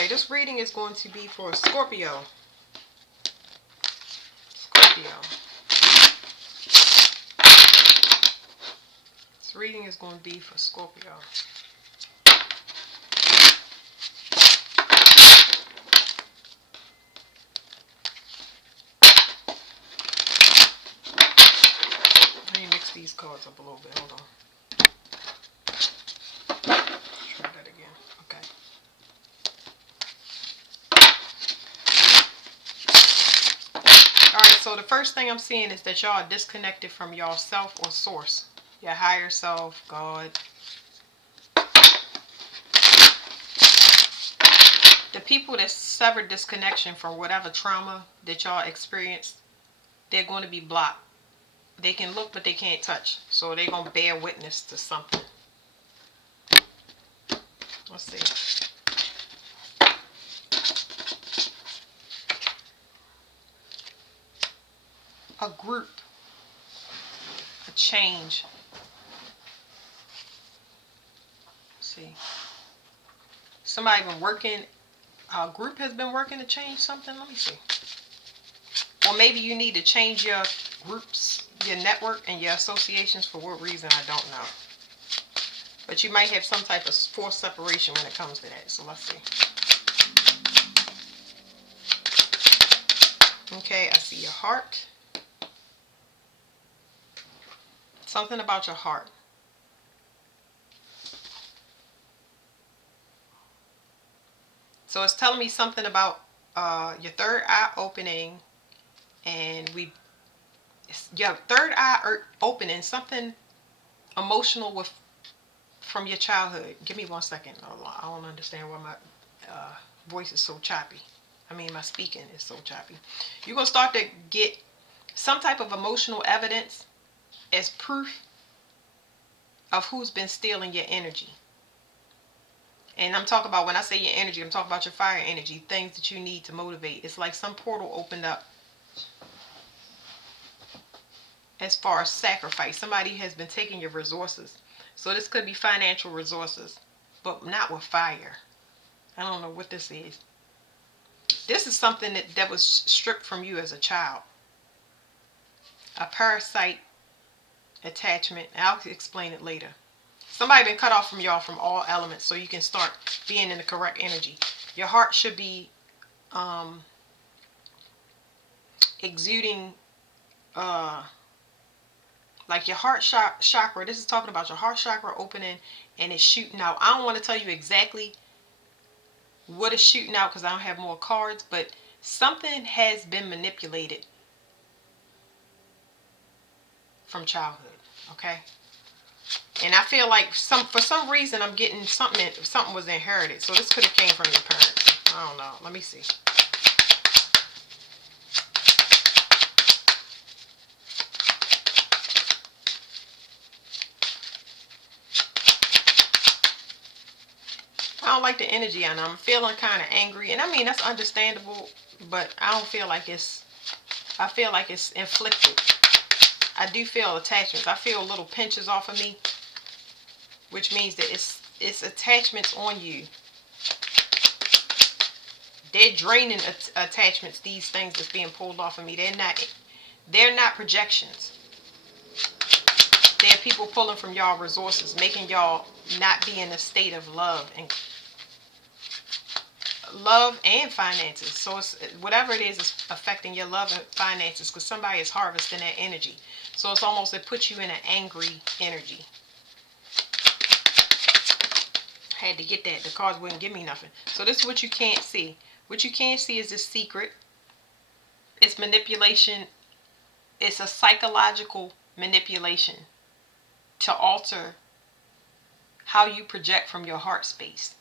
Okay, this reading is going to be for Scorpio. Scorpio. This reading is going to be for Scorpio. Let me mix these cards up a little bit. Hold on. Try that again. Okay. Alright, so the first thing I'm seeing is that y'all are disconnected from yourself or source. Your higher self, God. The people that severed this connection from whatever trauma that y'all experienced, they're going to be blocked. They can look, but they can't touch. So they're going to bear witness to something. Let's see. A group. A change. Let's see. Somebody been working. A group has been working to change something. Let me see. Or maybe you need to change your groups, your network, and your associations. For what reason, I don't know. But you might have some type of forced separation when it comes to that. So let's see. Okay, I see your heart. Something about your heart. So it's telling me something about your third eye opening, and your third eye opening, something emotional with from your childhood. Give me 1 second. I don't understand why my voice is so choppy. I mean, my speaking is so choppy. You're going to start to get some type of emotional evidence as proof of who's been stealing your energy. And I'm talking about, when I say your energy, I'm talking about your fire energy, things that you need to motivate. It's like some portal opened up as far as sacrifice. Somebody has been taking your resources. So this could be financial resources, but not with fire. I don't know what this is. This is something that was stripped from you as a child. A parasite attachment. I'll explain it later. Somebody been cut off from y'all from all elements, so you can start being in the correct energy. Your heart should be exuding like your heart chakra. This is talking about your heart chakra opening, and it's shooting out. I don't want to tell you exactly what is shooting out because I don't have more cards, but something has been manipulated from childhood. Okay. And I feel like for some reason I'm getting something was inherited. So this could have came from your parents. I don't know. Let me see. I don't like the energy on them. I'm feeling kind of angry. And I mean, that's understandable, but I don't feel like I feel like it's inflicted. I do feel attachments. I feel little pinches off of me, which means that it's attachments on you. They're draining attachments. These things that's being pulled off of me. They're not projections. They're people pulling from y'all resources, making y'all not be in a state of love and finances. So it's whatever it is affecting your love and finances, because somebody is harvesting that energy. So it's almost, it puts you in an angry energy. Had to get that. The cards wouldn't give me nothing. So this is what you can't see. What you can't see is this secret. It's manipulation. It's a psychological manipulation to alter how you project from your heart space.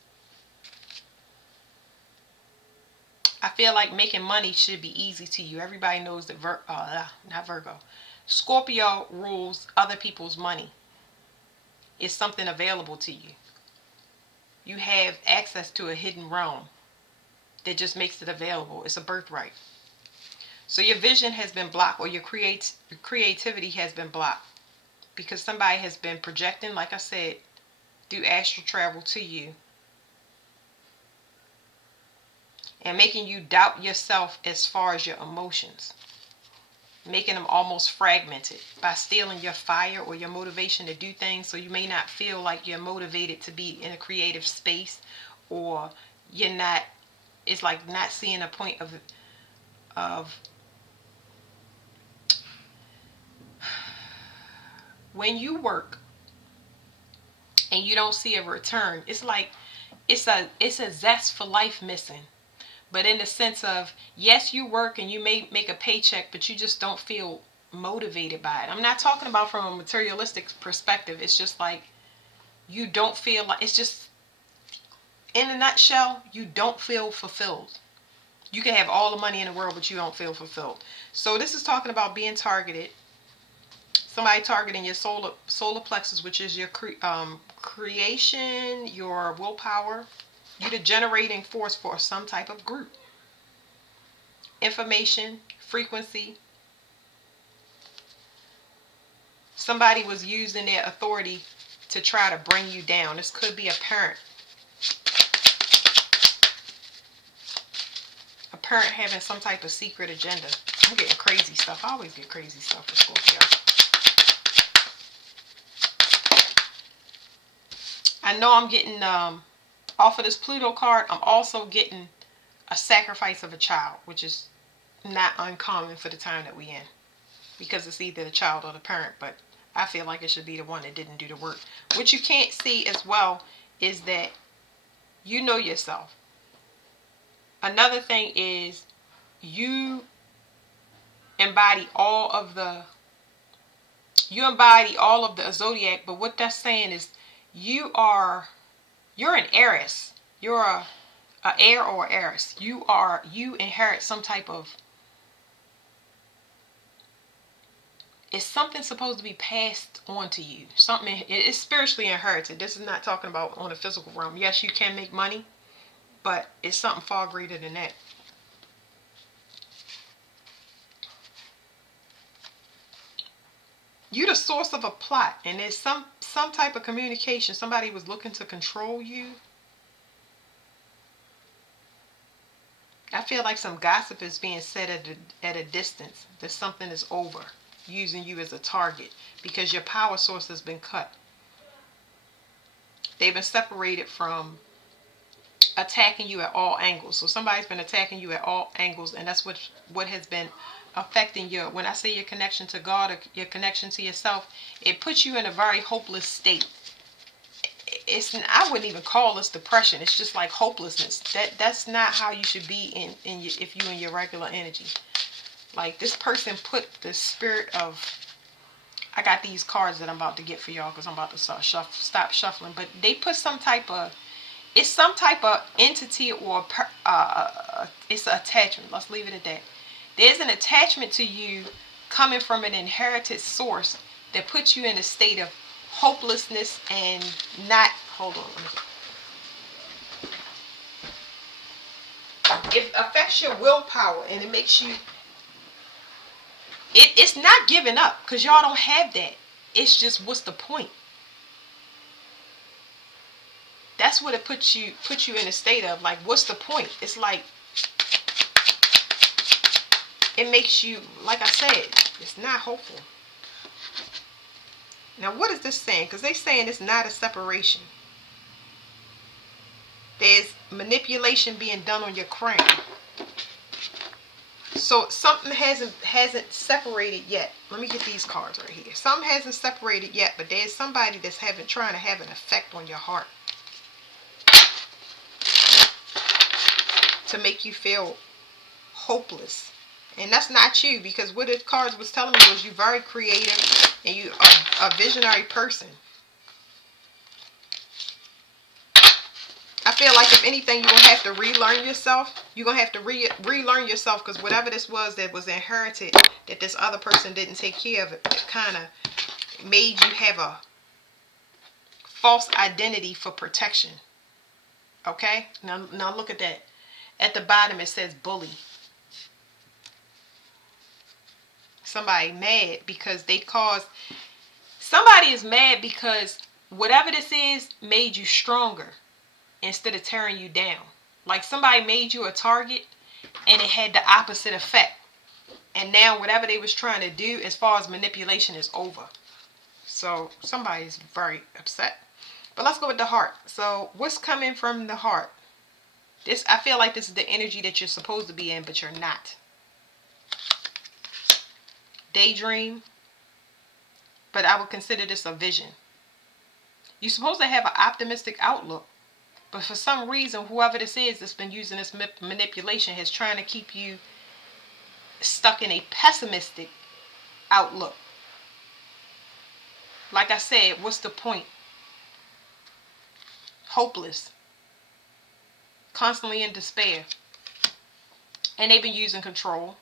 I feel like making money should be easy to you. Everybody knows that not Virgo. Scorpio rules other people's money. It's something available to you. You have access to a hidden realm that just makes it available. It's a birthright. So your vision has been blocked, or your creativity has been blocked, because somebody has been projecting, like I said, through astral travel to you and making you doubt yourself as far as your emotions, making them almost fragmented by stealing your fire or your motivation to do things. So you may not feel like you're motivated to be in a creative space, or you're not, it's like not seeing a point of when you work and you don't see a return. It's like it's a zest for life missing. But in the sense of, yes, you work and you may make a paycheck, but you just don't feel motivated by it. I'm not talking about from a materialistic perspective. It's just like you don't feel like, it's just, in a nutshell, you don't feel fulfilled. You can have all the money in the world, but you don't feel fulfilled. So this is talking about being targeted. Somebody targeting your solar plexus, which is your creation, your willpower. You're the generating force for some type of group. Information, frequency. Somebody was using their authority to try to bring you down. This could be a parent. A parent having some type of secret agenda. I'm getting crazy stuff. I always get crazy stuff with Scorpio. I know I'm getting, off of this Pluto card, I'm also getting a sacrifice of a child, which is not uncommon for the time that we're in. Because it's either the child or the parent, but I feel like it should be the one that didn't do the work. What you can't see as well is that you know yourself. Another thing is you embody all of the zodiac, but what that's saying is you're an heiress. You're a heir or heiress. You inherit some type of, it's something supposed to be passed on to you. Something, it's spiritually inherited. This is not talking about on the physical realm. Yes, you can make money, but it's something far greater than that. You're the source of a plot, and there's some type of communication. Somebody was looking to control you. I feel like some gossip is being said at a distance. That something is over, using you as a target because your power source has been cut. They've been separated from attacking you at all angles. So somebody's been attacking you at all angles, and that's what has been affecting your, when I say your connection to God or your connection to yourself, it puts you in a very hopeless state. I wouldn't even call this depression. It's just like hopelessness. That's not how you should be if you in your regular energy. Like this person put the spirit of, I got these cards that I'm about to get for y'all because I'm about to stop shuffling, but they put some type of, it's some type of entity or it's an attachment. Let's leave it at that. There's an attachment to you coming from an inherited source that puts you in a state of hopelessness and not, hold on. It affects your willpower and it makes you, it's not giving up because y'all don't have that. It's just, what's the point? That's what it puts you in a state of, like, what's the point? It's like, it makes you, like I said, it's not hopeful. Now, what is this saying? Because they're saying it's not a separation. There's manipulation being done on your crown. So something hasn't separated yet. Let me get these cards right here. Something hasn't separated yet, but there's somebody that's trying to have an effect on your heart to make you feel hopeless. And that's not you, because what the cards was telling me was you're very creative and you are a visionary person. I feel like if anything, you're going to have to relearn yourself. You're going to have to relearn yourself, because whatever this was that was inherited, that this other person didn't take care of, it kind of made you have a false identity for protection. Okay? Now look at that. At the bottom it says bully. Somebody mad because somebody is mad because whatever this is made you stronger instead of tearing you down. Like somebody made you a target and it had the opposite effect. And now whatever they was trying to do as far as manipulation is over. So somebody's very upset. But let's go with the heart. So what's coming from the heart? This, I feel like this is the energy that you're supposed to be in, but you're not. Daydream. But I would consider this a vision. You're supposed to have an optimistic outlook. But for some reason, whoever this is that's been using this manipulation is trying to keep you stuck in a pessimistic outlook. Like I said, what's the point? Hopeless. Constantly in despair. And they've been using control.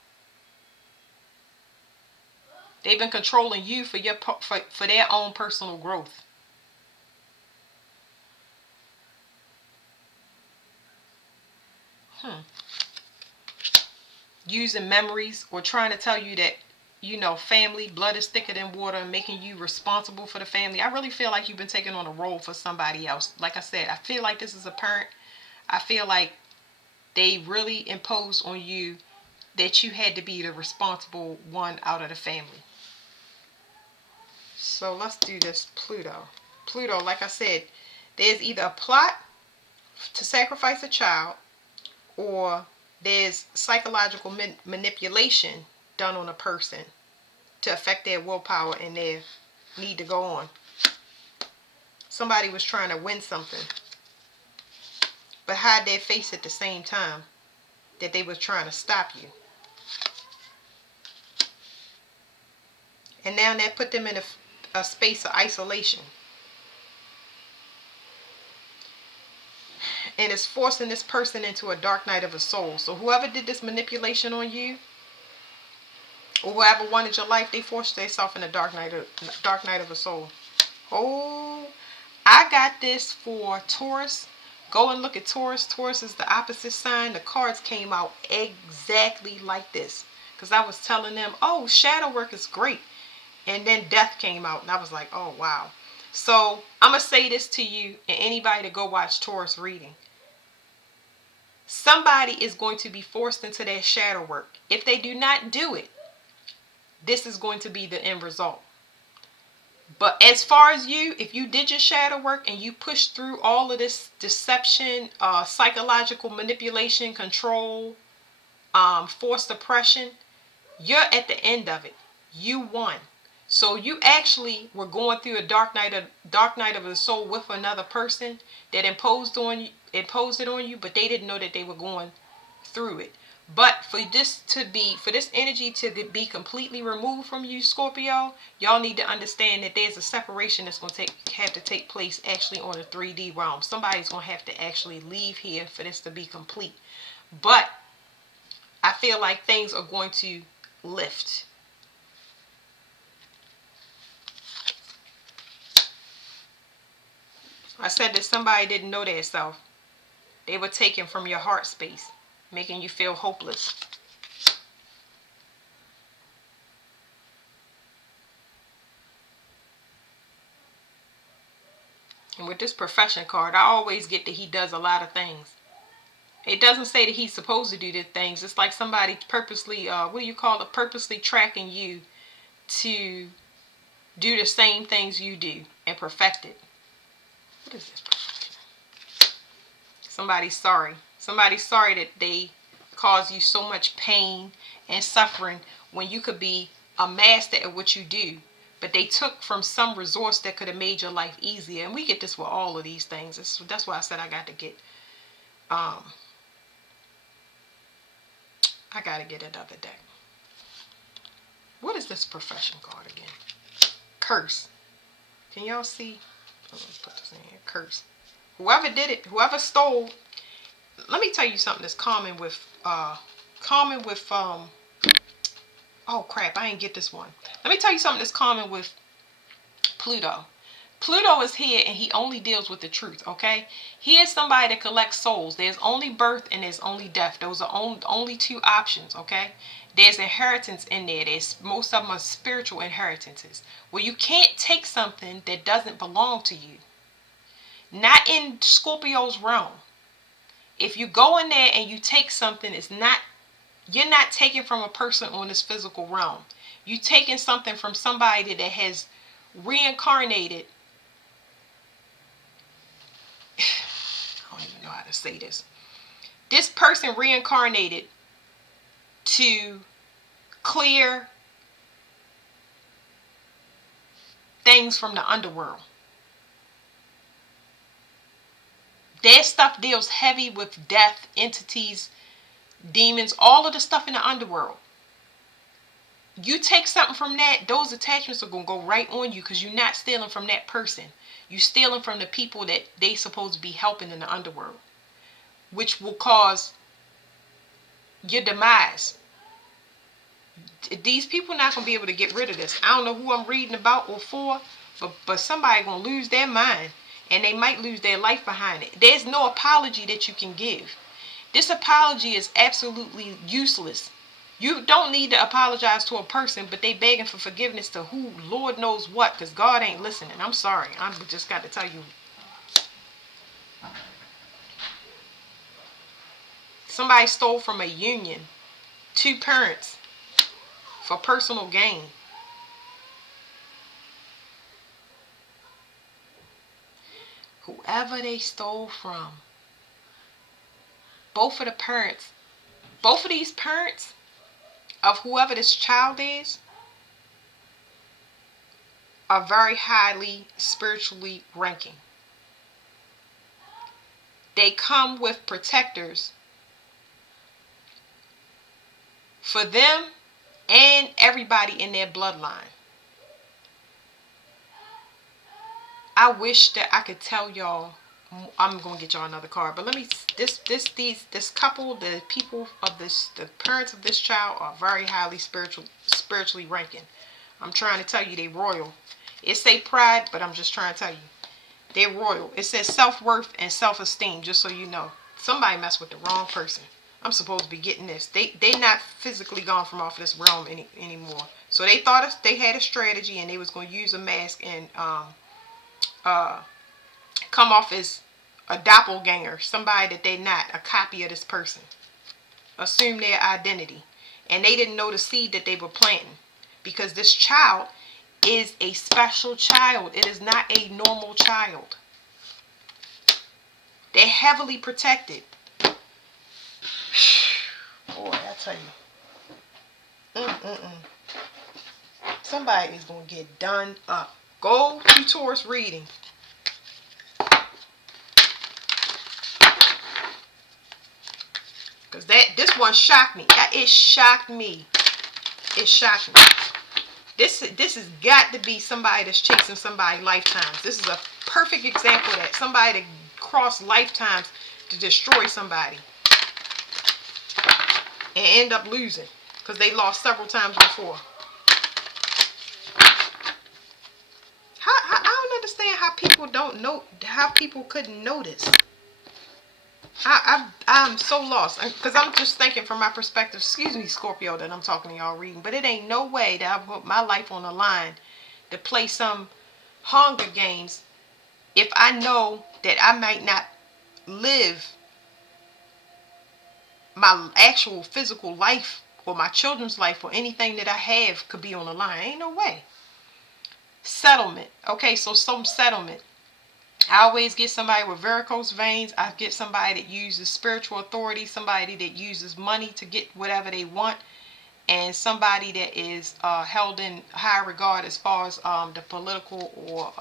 They've been controlling you for their own personal growth. Using memories or trying to tell you that, family, blood is thicker than water, making you responsible for the family. I really feel like you've been taking on a role for somebody else. Like I said, I feel like this is a parent. I feel like they really imposed on you that you had to be the responsible one out of the family. So let's do this Pluto. Pluto, like I said, there's either a plot to sacrifice a child or there's psychological manipulation done on a person to affect their willpower and their need to go on. Somebody was trying to win something, but hide their face at the same time that they were trying to stop you. And now that put them in a space of isolation. And it's forcing this person into a dark night of a soul. So whoever did this manipulation on you, or whoever wanted your life, they forced themselves in a dark night of a soul. Oh, I got this for Taurus. Go and look at Taurus. Taurus is the opposite sign. The cards came out exactly like this. Because I was telling them, oh, shadow work is great. And then death came out. And I was like, oh, wow. So I'm going to say this to you and anybody to go watch Taurus reading. Somebody is going to be forced into their shadow work. If they do not do it, this is going to be the end result. But as far as you, if you did your shadow work and you pushed through all of this deception, psychological manipulation, control, forced oppression, you're at the end of it. You won. So you actually were going through a dark night of the soul with another person that imposed it on you, but they didn't know that they were going through it. But for this energy to be completely removed from you, Scorpio, y'all need to understand that there's a separation that's going to have to take place actually on a 3D realm. Somebody's going to have to actually leave here for this to be complete. But I feel like things are going to lift. I said that somebody didn't know their self. They were taken from your heart space, making you feel hopeless. And with this profession card, I always get that he does a lot of things. It doesn't say that he's supposed to do the things. It's like somebody purposely, purposely tracking you to do the same things you do and perfect it. What is this perfection? Somebody's sorry. Somebody's sorry that they cause you so much pain and suffering when you could be a master at what you do. But they took from some resource that could have made your life easier. And we get this with all of these things. That's why I said I got to get another deck. What is this profession card again? Curse. Can y'all see? Let me put this in here. Curse. Whoever did it, whoever stole. Let me tell you something that's common with oh crap, I didn't get this one. Let me tell you something that's common with Pluto. Pluto is here and he only deals with the truth, okay? He is somebody that collects souls. There's only birth and there's only death. Those are only two options, okay? There's inheritance in there. Most of them are spiritual inheritances where you can't take something that doesn't belong to you. Not in Scorpio's realm. If if you go in there and you take something, you're not taking from a person on this physical realm. You're taking something from somebody that has reincarnated. I don't even know how to say this. This person reincarnated to clear things from the underworld. Their stuff deals heavy with death, entities, demons, all of the stuff in the underworld. You take something from that, those attachments are going to go right on you, because you're not stealing from that person. You're stealing from the people that they supposed to be helping in the underworld, which will cause your demise. These people are not going to be able to get rid of this. I don't know who I'm reading about or for, but somebody going to lose their mind, and they might lose their life behind it. There's no apology that you can give. This apology is absolutely useless. You don't need to apologize to a person, but they begging for forgiveness to who, Lord knows what, because God ain't listening. I'm sorry. I just got to tell you. Somebody stole from a union, 2 parents, for personal gain. Whoever they stole from, both of these parents of whoever this child is, are very highly spiritually ranking. They come with protectors for them and everybody in their bloodline. I wish that I could tell y'all. I'm gonna get y'all another card, but let me. This couple, the people of this, the parents of this child, are very highly spiritually ranking. I'm trying to tell you, they royal. It say pride, but I'm just trying to tell you, they're royal. It says self-worth and self-esteem. Just so you know, somebody messed with the wrong person. I'm supposed to be getting this. They not physically gone from off this realm anymore. So they thought they had a strategy, and they was gonna use a mask and come off as a doppelganger, somebody that they not, a copy of this person. Assume their identity. And they didn't know the seed that they were planting, because this child is a special child. It is not a normal child. They're heavily protected. Boy, I tell you. Somebody is going to get done up. Go to Taurus reading. Because this one shocked me. It shocked me. It shocked me. This has got to be somebody that's chasing somebody's lifetimes. This is a perfect example of that. Somebody that crossed lifetimes to destroy somebody and end up losing, because they lost several times before. I don't understand how people don't know, how people couldn't notice. I'm so lost, because I'm just thinking from my perspective. Excuse me, Scorpio, that I'm talking to y'all reading, but it ain't no way that I put my life on the line to play some Hunger Games if I know that I might not live my actual physical life, or my children's life, or anything that I have could be on the line. Ain't no way. Settlement. Okay, so some settlement. I always get somebody with varicose veins. I get somebody that uses spiritual authority, somebody that uses money to get whatever they want, and somebody that is held in high regard as far as the political, or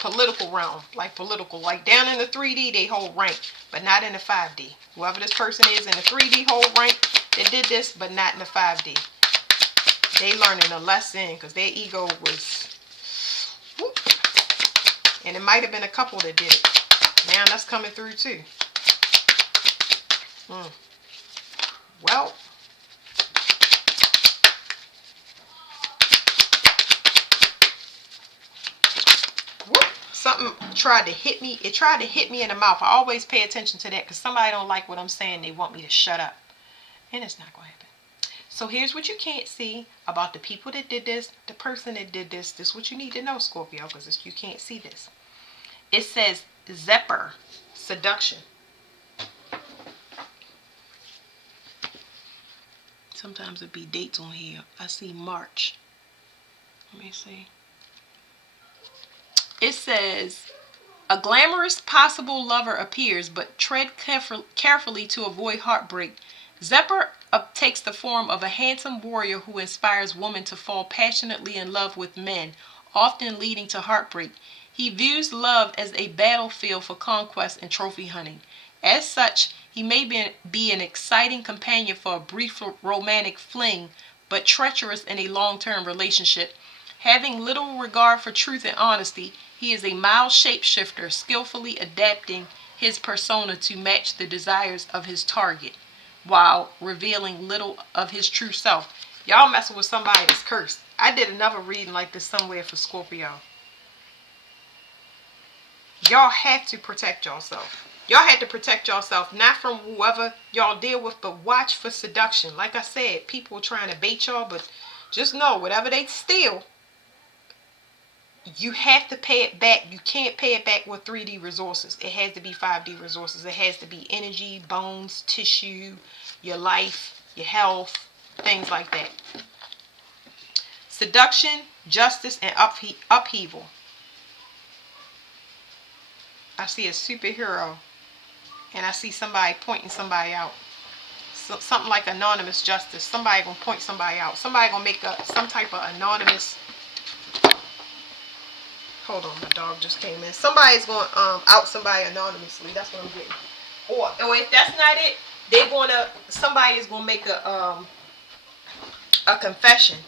political realm, like down in the 3D they hold rank, but not in the 5D. Whoever this person is in the 3D hold rank, they did this, but not in the 5D. They learning a lesson, because their ego was, whoop. And it might have been a couple that did it. Now that's coming through too. Well, whoop. Something tried to hit me. It tried to hit me in the mouth. I always pay attention to that, because somebody don't like what I'm saying. They want me to shut up. And it's not going to happen. So here's what you can't see about the people that did this, the person that did this. This is what you need to know, Scorpio, because you can't see this. It says Zephyr, seduction. sometimes it'd be dates on here. I see March. Let me see. It says, a glamorous possible lover appears, but tread carefully to avoid heartbreak. Zephyr takes the form of a handsome warrior who inspires women to fall passionately in love with men, often leading to heartbreak. He views love as a battlefield for conquest and trophy hunting. As such, he may be an exciting companion for a brief romantic fling, but treacherous in a long-term relationship. Having little regard for truth and honesty, he is a mild shapeshifter, skillfully adapting his persona to match the desires of his target, while revealing little of his true self. Y'all messing with somebody that's cursed. I did another reading like this somewhere for Scorpio. Y'all have to protect yourself. Y'all had to protect yourself, not from whoever y'all deal with, but watch for seduction. Like I said, people trying to bait y'all, but just know, whatever they steal, you have to pay it back. You can't pay it back with 3D resources. It has to be 5D resources. It has to be energy, bones, tissue, your life, your health, things like that. Seduction, justice, and upheaval. I see a superhero, and I see somebody pointing somebody out. So, something like anonymous justice. Somebody gonna point somebody out. Somebody gonna make some type of anonymous. Hold on, my dog just came in. Somebody's going out somebody anonymously. That's what I'm getting. Or if that's not it, somebody is gonna make a confession.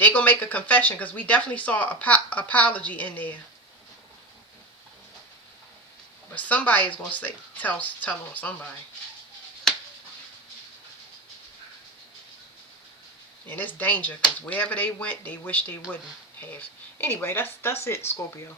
They're gonna make a confession, because we definitely saw a apology in there. But somebody is gonna tell on somebody. And it's danger, because wherever they went, they wish they wouldn't have. Anyway, that's it, Scorpio.